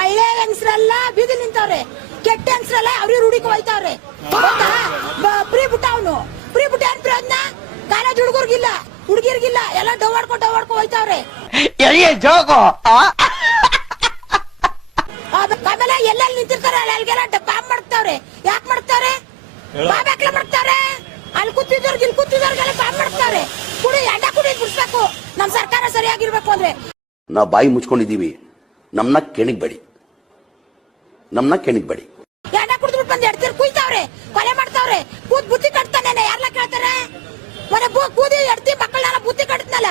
ಒಳ್ಳೆ ಹೆಂಗಸ್ರೆಲ್ಲ ಬೀದಿ ನಿಂತವ್ರೆ, ಕೆಟ್ಟ ಹೆಂಗಸ್ರೆಲ್ಲ ಅವ್ರಿಗೆ ರೂಢಿಗೆ ಹೋಯ್ತವ್ರೆ. ಫ್ರೀ ಬಿಟ್ಟ ಅವನು, ಫ್ರೀ ಬಿಟ್ಟ ಏನ್ ಪ್ರಯೋಜನ? ಕಾಲೇಜ್ ಹುಡುಗರ್ಗಿಲ್ಲ, ಹುಡುಗಿರ್ಗಿಲ್ಲ, ಎಲ್ಲ ಡವಾಡ್ಕೊ ಹೋಯ್ತವ್ರೆ. ಆಮೇಲೆ ಎಲ್ಲೆಲ್ಲಿ ನಿಂತಿರ್ತಾರೆ ಅಲ್ಲಿಗೆಲ್ಲ ಬಾಂಬ್ ಮಾಡ್ತಾವ್ರೆ. ಯಾಕೆ ಮಾಡ್ತಾರೆ? ಬಾಂಬ್ ಯಾಕೆ ಮಾಡ್ತಾರೆ? ಅಲ್ಲಿ ಕೂತಿದ್ದವ್ರಿಗೆ ಇಲ್ಲಿ ಕೂತಿದ್ದವ್ರಿಗೆಲ್ಲ ಬಾಂಬ್ ಮಾಡ್ತಾವ್ರೆ. ಕುಡಿ ಎಂಡ ಕುಡಿ ಬಿಡಿಸ್ಬೇಕು. ನಮ್ ಸರ್ಕಾರ ಸರಿಯಾಗಿರ್ಬೇಕು ಅಂದ್ರೆ ನಾವು ಬಾಯಿ ಮುಚ್ಕೊಂಡಿದೀವಿ, ನಮ್ನ ಕೆಣಿಗ್ಬೇಡಿ. ಎಂಡ ಕುಡಿದ್ಬಿಟ್ಟು ಬಂದು ಎಡ್ತೀರ್ ಕುಯ್ತಾವ್ರೆ, ಕೊಲೆ ಮಾಡ್ತಾವ್ರೆ. ಕೂತ್ ಬುದ್ಧಿ ಕಟ್ತಾನೆ, ಯಾರನ್ನ ಕೇಳ್ತಾರೆ? ಮನೆ ಕೂದಿ ಎಡ್ತಿ ಮಕ್ಕಳನ್ನ ಬುದ್ಧಿ ಕಟ್ತನಲ್ಲ,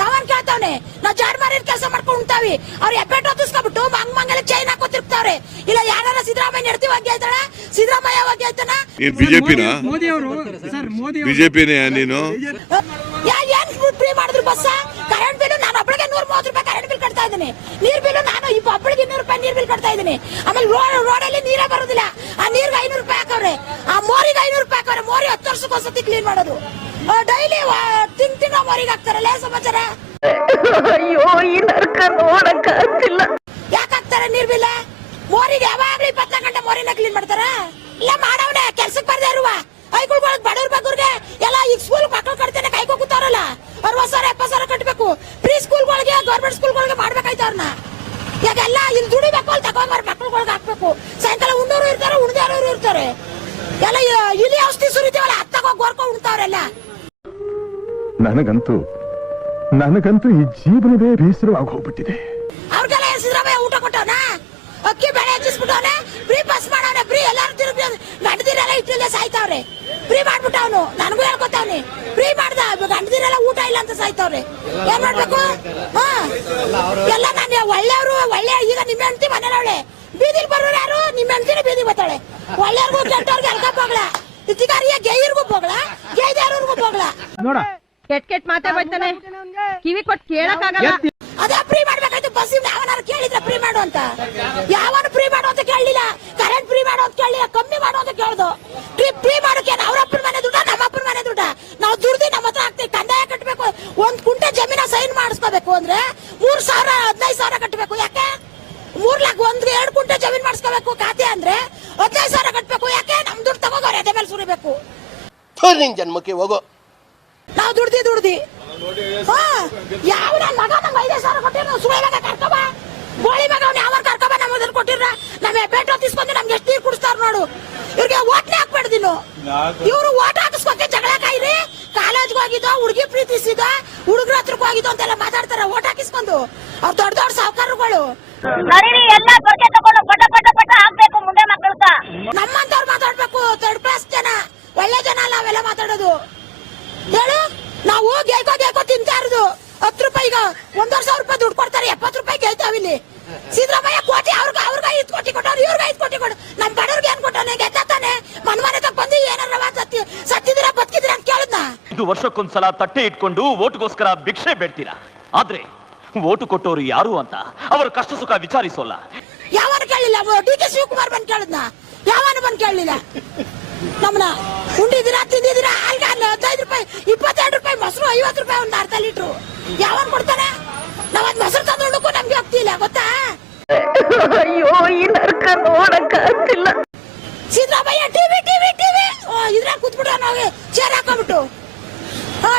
ಯಾವನ್ ಕೇಳ್ತಾವ್ನೆ? ನಾವ್ ಜಾರ್ ಮಾರಿ ಕೆಲಸ ಮಾಡ್ಕೊಂಡು ಉಂಟಾವಿ. ಅವ್ರು ಎಬ್ಬೆಟ್ ಹೊತ್ತಿಸ್ಕೊಬಿಟ್ಟು ಮಂಗಲ್ಲ ಚೈನ್ ಹಾಕೋತಿರ್ತಾವ್ರೆ. ಇಲ್ಲ ಯಾರ ಸಿದ್ದರಾಮಯ್ಯ ಎಡ್ತಿ ಬಗ್ಗೆ ಆಯ್ತಾಳ, ಸಿದ್ದರಾಮಯ್ಯ ಬಗ್ಗೆ ಆಯ್ತಾನ. ಬಿಜೆಪಿನೇ ನೀನು ಏನ್ ಫ್ರೀ ಮಾಡಿದ್ರು ಬಸ್? ಕರೆಂಟ್ ಬಿಲ್ ನಾನು ಒಬ್ಬಳಿಗೆ 130 ರೂಪಾಯಿ ಕರೆಂಟ್ ಬಿಲ್ ಕಟ್ತಾ ಇದ್ದೀನಿ. ನೀರ್ ಬಿಲ್ ನಾನು ಒಬ್ಬಳಿಗೆ 200 ರೂಪಾಯಿ ನೀರ್ ಬಿಲ್ ಕಟ್ತಾ ಇದ್ದೀನಿ. ಆಮೇಲೆ ರೋಡಲ್ಲಿ ನೀರೇ ಬರೋದಿಲ್ಲ. ಆ ನೀರ್ಗೆ 500 ರೂಪಾಯಿ ಹಾಕವ್ರೆ, ಆ ಮೋರಿಗೆ 500 ರೂಪಾಯಿ ಹಾಕವ್ರೆ. ಮೋರಿ 10 ವರ್ಷಕ್ಕೊಂದ್ಸತಿ ಕ್ಲೀನ್ ಮಾಡೋದು. ಡೈಲಿ ತಿಂಗ ಮೋರಿಗೆ ಹಾಕ್ತಾರಲ್ಲ ಸಮಾಚಾರ. ಅಯ್ಯೋ ಈ ನರಕ ನೋಡಕ್ ಆಗ್ತಿಲ್ಲ. ಯಾಕೆ ಹಾಕ್ತಾರೆ ನೀರ್ ಬಿಲ್? ಮೋರಿಗೆ ಯಾವಾಗ್ಲೂ 24 ಗಂಟೆ ಮೋರಿನ ಕ್ಲೀನ್ ಮಾಡ್ತಾರ? ಇಲ್ಲ ಮಾಡವ್ನೆ ಕೆಲ್ಸಕ್ಕೆ ಬರ್ದೇ ಇರುವ ಕೈಗೊಳ್ಗೊಳಗ್ ಬಡವ್ರ ಬಗ್ಗರ್ಗೆ ಎಲ್ಲ ಈಗ ಸ್ಕೂಲ್ ಮಕ್ಕಳು ಕಟ್ತೇನೆ ಕೈಗೆ ಕೂತಾರಲ್ಲ, 60,000 70,000 ಕಟ್ಬೇಕು. ಪ್ರೀ ಸ್ಕೂಲ್ಗಳಿಗೆ ಗೌರ್ಮೆಂಟ್ ಸ್ಕೂಲ್ಗಳಿಗೆ ಮಾಡ್ಬೇಕಾಯ್ತು ಅವ್ರನ್ನ. ಯಾಕೆಲ್ಲ ಇಲ್ಲಿ ದುಡಿಬೇಕು, ಅಲ್ಲಿ ತಗೊಂಡ್ಬಾರ ಮಕ್ಕಳುಗಳಿಗೆ ಹಾಕ್ಬೇಕು. ಸಾಯಂಕಾಲ ಉಣ್ಣೋರು ಇರ್ತಾರೆ, ಉಣ್ದಾರೋರು ಇರ್ತಾರೆ. ಎಲ್ಲ ಇಲಿ ಔಷಧಿ ಸುರಿತೀವಲ್ಲ, ಹತ್ತಾಗೋಗಿ ಗೋರ್ಕೊಂಡು ಉಣ್ತಾವ್ರೆಲ್ಲ. ನನಗಂತೂ ಈ ಜೀವನವೇ ಬೇಸರವಾಗಿ ಹೋಗ್ಬಿಟ್ಟಿದೆ. ಅವ್ರಿಗೆಲ್ಲ ಸಿದ್ದರಾಮಯ್ಯ ಊಟ ಕೊಟ್ಟವನ, ಅಕ್ಕಿ ಬೆಳೆ ಹೆಚ್ಚಿಸ್ಬಿಟ್ಟವನೆ, ಫ್ರೀ ಬಸ್ ಮಾಡವನೆ, ಫ್ರೀ ಎಲ್ಲಾರು ತಿರುಗಿ ಗಂಡದಿರೆಲ್ಲ ಇಟ್ಟಿಲ್ಲ ಸಾಯ್ತಾವ್ರೆ. ಫ್ರೀ ಮಾಡ್ಬಿಟ್ಟ ಅವನು, ನನಗೂ ಹೇಳ್ಕೊತಾವ್ನಿ. ಫ್ರೀ ಮಾಡ್ದ ಗಂಡದಿರೆಲ್ಲ ಊಟ ಇಲ್ಲ ಅಂತ ಸಾಯ್ತಾವ್ರೆ. ಏನ್ ಮಾಡ್ಬೇಕು? ಎಲ್ಲ ನಾನು ಒಳ್ಳೆಯವರು ಈಗ ನಿಮ್ಮ ಹೆಂಡತಿ ಮನೇನವಳೆ, ಬೀದಿಲ್ ಬರೋರು ಯಾರು? ನಿಮ್ಮ ಹೆಂಡತಿನ ಬೀದಿ ಬರ್ತಾಳೆ. ಒಳ್ಳೆಯವ್ರಿಗೂ ಕೆಟ್ಟವ್ರಿಗೆ ಎಲ್ಕಪ್ಪ ಹೋಗ್ಲ, ಇತ್ತಿಗಾರಿಗೆ ಗೇಯಿರ್ಗೂ ಹೋಗ್ಲ, ಗೇಯ್ದಾರ್ಗೂ ಹೋಗ್ಲ. ನೋಡ ಕೆಟ್ ಮಾತೇ ಬರ್ತಾನೆ, ಕಿವಿ ಕೊಟ್ಟು ಕೇಳಕ್ಕಾಗಲ್ಲ. ಅದೇ ಫ್ರೀ ಮಾಡ್ಬೇಕಾಯ್ತು. ಬಸ್ ಯಾವನಾರು ಕೇಳಿದ್ರೆ ಫ್ರೀ ಮಾಡು ಅಂತ, ಯಾವನು ಫ್ರೀ ಮಾಡು ಅಂತ ಕೇಳಲಿಲ್ಲ. ಕರೆಂಟ್ ಫ್ರೀ ಮಾಡು ಅಂತ ಕೇಳಲಿಲ್ಲ, ಕಮ್ಮಿ ಮಾಡು ಅಂತ ಕೇಳ್ದು. ಫ್ರೀ ಮಾಡೋಕೆ ಅವ್ರಪ್ಪನ ಮನೆ ದುಡ್ಡ, ನಮ್ಮಪ್ಪನ ಮನೆ ದುಡ್ಡ, ನಾವು ದುಡ್ದು ನಮ್ಮ ಹತ್ರ ಹಾಕ್ತೀವಿ. ಕಂದಾಯ ಕಟ್ಟಬೇಕು. 1 ಕುಂಟೆ ಜಮೀನ ಸೈನ್ ಮಾಡಿಸ್ಕೋಬೇಕು ಅಂದ್ರೆ 3,000 15,000 ಕಟ್ಟಬೇಕು. ಯಾಕೆ? 3 ಲಕ್ಷ 2 ಕುಂಟೆ ಜಮೀನ್ ಮಾಡಿಸ್ಕೋಬೇಕು ಖಾತೆ ಅಂದ್ರೆ 15,000 ಕಟ್ಟಬೇಕು. ಯಾಕೆ? ನಮ್ ದುಡ್ಡು ತಗೋಗೋರು ಎದೆ ಮೇಲೆ ಸುರಿಬೇಕು. ಜನ್ಮಕ್ಕೆ ಹೋಗೋ ನಾವು ದುಡ್ದಿ ಯಾವ ನನ್ನ ಮಗ ನಂಗೆ 5,000 ಕೊಟ್ಟಿರ ಸುಳ್ಳ ಮಗ ಕರ್ಕಬ ಗೋಳಿ ಮಗ ಅವ್ನು ಯಾವ ಕರ್ಕಬ ನಮ್ಮ ಮೊದಲು ಕೊಟ್ಟಿರ ನಮ್ಮ ಬೇಟ ಹೊತ್ತಿಸ್ಕೊಂಡು ನಮ್ಗೆ ಎಷ್ಟು ನೀರು ಕುಡಿಸ್ತಾರ ನೋಡು. ಇವ್ರಿಗೆ ಓಟ್ನೇ ಹಾಕ್ಬೇಡ್ದಿನು. ಇವ್ರು ಓಟ್ ಹಾಕಿಸ್ಕೊಕ್ಕೆ ಜಗಳ ಕಾಯಿರಿ. ಕಾಲೇಜ್ಗೆ ಹೋಗಿದ್ದೋ, ಹುಡುಗಿ ಪ್ರೀತಿಸಿದ, ಹುಡುಗರ ಹತ್ರಕ್ಕೆ ಹೋಗಿದ್ದೋ ಅಂತೆಲ್ಲ ಮಾತಾಡ್ತಾರ ಓಟ್ ಹಾಕಿಸ್ಕೊಂಡು. ಅವ್ರು ದೊಡ್ಡ ದೊಡ್ಡ ಸಾವುಕಾರಗಳು ನಮ್ಮಂತವ್ರು ಮಾತಾಡ್ಬೇಕು. 3rd ಕ್ಲಾಸ್ ಜನ, ಒಳ್ಳೆ ಜನ ಅಲ್ಲ ಅವೆಲ್ಲ ಮಾತಾಡೋದು. ಹೇಳು, ನಾವು ಗೇಕೋ ತಿಂತಾ ಇರೋದು 10 ರೂಪಾಯಿಗ 1,000 ರೂಪಾಯಿ ದುಡ್ಡು ಕೊಡ್ತಾರೆ, 70 ರೂಪಾಯಿ ಗೆಲ್ತಾವಿಲ್ಲಿ. ಸಿದ್ದರಾಮಯ್ಯ ಕೋಟಿ ಅವ್ರಿಗೆ 5 ಕೋಟಿ ಕೊಟ್ಟವ್ರು, ಇವ್ರಿಗೆ 5 ಕೋಟಿ ಕೊಡು. ನಮ್ ಬಡವ್ರಿಗೆ ಏನ್ ಕೊಟ್ಟಾನೆ? ಗೆದ್ದಾನೆ ಮನೆ ತಕ್ಕ ಬಂದು ಏನಾರ ಸತ್ತಿದ್ದೀರಾ ಬದುಕಿದ್ದೀರಾ ಅಂತ ಕೇಳಿದ್ನ. ಇದು ವರ್ಷಕ್ಕೊಂದ್ಸಲ ತಟ್ಟೆ ಇಟ್ಕೊಂಡು ಓಟ್ಗೋಸ್ಕರ ಭಿಕ್ಷೆ ಬೇಡ್ತೀರಾ, ಆದ್ರೆ ಓಟು ಕೊಟ್ಟವರು ಯಾರು ಅಂತ ಅವರ ಕಷ್ಟ ಸುಖ ವಿಚಾರಿಸೋಲ್ಲ. ಯಾವನು ಕೇಳಲಿಲ್ಲ. DK ಶಿವಕುಮಾರ್ ಬಂದ್ ಕೇಳಿದ್ನ, ಯಾವನು ಬಂದ್ ಕೇಳಲಿಲ್ಲ. ನಮ್ಮನ್ನ ಉಂಡಿದ್ದೀರಾ, ತಿಂದಿದ್ದೀರಾ, ಅಲ್ಗ 15 ರೂಪಾಯಿ 22 ರೂಪಾಯಿ ಮೊಸರು, 50 ರೂಪಾಯಿ ಒಂದು ಅರ್ಧ ಲೀಟ್ರು ಯಾವನ್ ಕೊಡ್ತಾನೆ? ನಾವೊಂದ್ ಮೊಸರು ತಂದ್ಕೊಂಡಕ್ಕೂ ನಮ್ಗೆ ಹೋಗ್ತಿಲ್ಲ, ಗೊತ್ತಾ? ಅಯ್ಯೋ ಈ ನರಕ ನೋಡಕ್ ಆಗ್ತಿಲ್ಲ. ಸಿದ್ದರಾಮಯ್ಯ ಟಿವಿ ಇದ್ರಾಗ ಕೂತ್ಬಿಟ್ಟ, ನಾವು ಚೇರ್ ಹಾಕೊಂಡ್ಬಿಟ್ಟು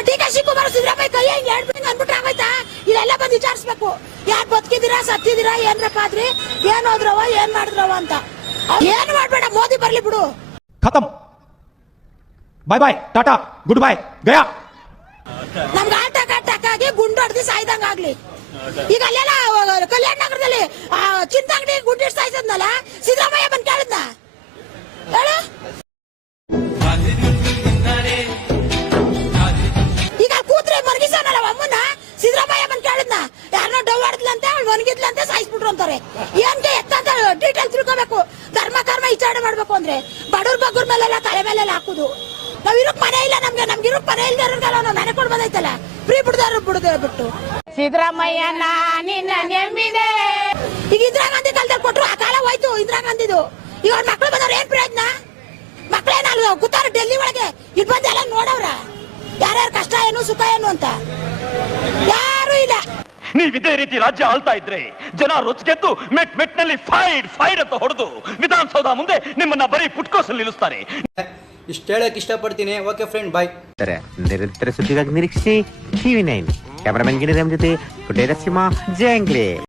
DK ಶಿವಕುಮಾರ್ ಸಿದ್ದರಾಮಯ್ಯ ಕೈ ಹಿಂಗ್ ಹೇಳ್ಬಿಟ್ಟು ಅಂದ್ಬಿಟ್ರೆ ಆಗೋಯ್ತಾ? ಇಲ್ಲೆಲ್ಲ ಬಂದು ವಿಚಾರಿಸ್ಬೇಕು, ಯಾರು ಬದುಕಿದ್ದೀರಾ, ಸತ್ತಿದ್ದೀರಾ, ಏನ್ರಪ್ಪ ಆದ್ರಿ, ಏನ್ ಹೋದ್ರವ, ಏನ್ ಮಾಡಿದ್ರವ ಅಂತ. ಏನ್ ಮಾಡ್ಬೇಡ, ಮೋದಿ ಬರ್ಲಿ ಬಿಡು. ಖತಮ್, ಬಾಯ್ ಬಾಯ್, ಟಾಟಾ, ಗುಡ್ ಬಾಯ್, ಗಯಾ. ನಮ್ಗೆ ಆಗಿ ಗುಂಡು ಹೊಡೆದು ಸಾಯ್ದಂಗ ಆಗ್ಲಿ. ಈಗ ಅಲ್ಲೆಲ್ಲ ಕಲ್ಯಾಣ ನಗರದಲ್ಲಿ ಚಿಂತಾಂಗಡಿ ಗುಂಡಿಟ್ಟು ಸಾಯ್ತದ್ನಲ್ಲ, ಸಿದ್ದರಾಮಯ್ಯ ಬಂದ್ ಕೇಳಿದ್ನ ಹೇಳು. ಈಗ ಕೂತ್ರೆ ಮರ್ಗಿಸೋನಲ್ಲ ಅಮ್ಮನ, ಸಿದ್ದರಾಮಯ್ಯ ಬಂದ್ ಕೇಳಿದ್ನ, ಯಾರನ್ನೋ ಡವ್ ಹೊಡೆದ್ಲಂತೆ, ಅವ್ಳು ಮನ್ಗಿದ್ಲಂತೆ, ಸಾಯಿಸ್ಬಿಟ್ರು ಅಂತಾರೆ. ಏನ್ಗೆ ಎತ್ತಂತ ಡೀಟೇಲ್ ತಿಳ್ಕೋಬೇಕು. ಧರ್ಮ ಕರ್ಮ ವಿಚಾರಣೆ ಮಾಡ್ಬೇಕು ಅಂದ್ರೆ ಬಡವ್ರ ಬಗ್ಗರ ಮೇಲೆಲ್ಲ ತಲೆ ಮೇಲೆಲ್ಲ ಹಾಕುದು. ನಾವ್ ಇರೋಕ್ ಮನೆ ಇಲ್ಲ, ನಮ್ಗಿರೋಕ್ ಮನೆ ಇಲ್ದಾರಲ್ಲ, ನಾವ್ ಮನೆ ಕೊಡ್ ಬಂದೈತಲ್ಲ, ಫ್ರೀ ಬಿಟ್ಟು ಸಿದ್ದರಾಮಯ್ಯನ ನಿನ್ನ ನೆಮ್ಮಿದೆ. ಈಗ ಇಂದಿರಾ ಗಾಂಧಿ ಕಾಲದಲ್ಲಿ ಕೊಟ್ರು, ಆ ಕಾಲ ಹೋಯ್ತು ಇಂದಿರಾ ಗಾಂಧಿದು. ಈಗ ಅವ್ರ ಮಕ್ಳು ಬಂದವ್ರು ಏನ್ ಪ್ರಯತ್ನ? ಮಕ್ಳೇನಲ್ಲ ಕೂತಾರ ಡೆಲ್ಲಿ ಒಳಗೆ, ಇಲ್ಲಿ ಬಂದು ಎಲ್ಲ ನೋಡವ್ರ ಯಾರ್ಯಾರ ಕಷ್ಟ ಏನು ಸುಖ ಏನು ಅಂತ? ಯಾರು ಇಲ್ಲ. ನೀವಿದೇ ರೀತಿ ರಾಜ್ಯ ಆಳ್ತಾ ಇದ್ರೆ ಜನ ರೊಚ್ಗೆದ್ದು ಮೆಟ್ನಲ್ಲಿ ಫೈಡ್ ಅಂತ ಹೊಡೆದು ವಿಧಾನಸೌಧ ಮುಂದೆ ನಿಮ್ಮನ್ನ ಬರೀ ಪುಟ್ಕೋಸಲ್ಲಿ ನಿಲ್ಲಿಸ್ತಾರೆ. ಇಷ್ಟು ಹೇಳಕ್ ಇಷ್ಟಪಡ್ತೀನಿ. ಓಕೆ ಫ್ರೆಂಡ್, ಬಾಯ್. ನಿರಂತರ ಸುದ್ದಿಗಾಗಿ ನಿರೀಕ್ಷಿಸಿ TV9 ಕ್ಯಾಮರಾಮನ್ ಗಿರಿರಾಮ್ ಜೊತೆ ಕುಟೇರ ಸಿಂಹ ಜಂಗ್ಲಿ.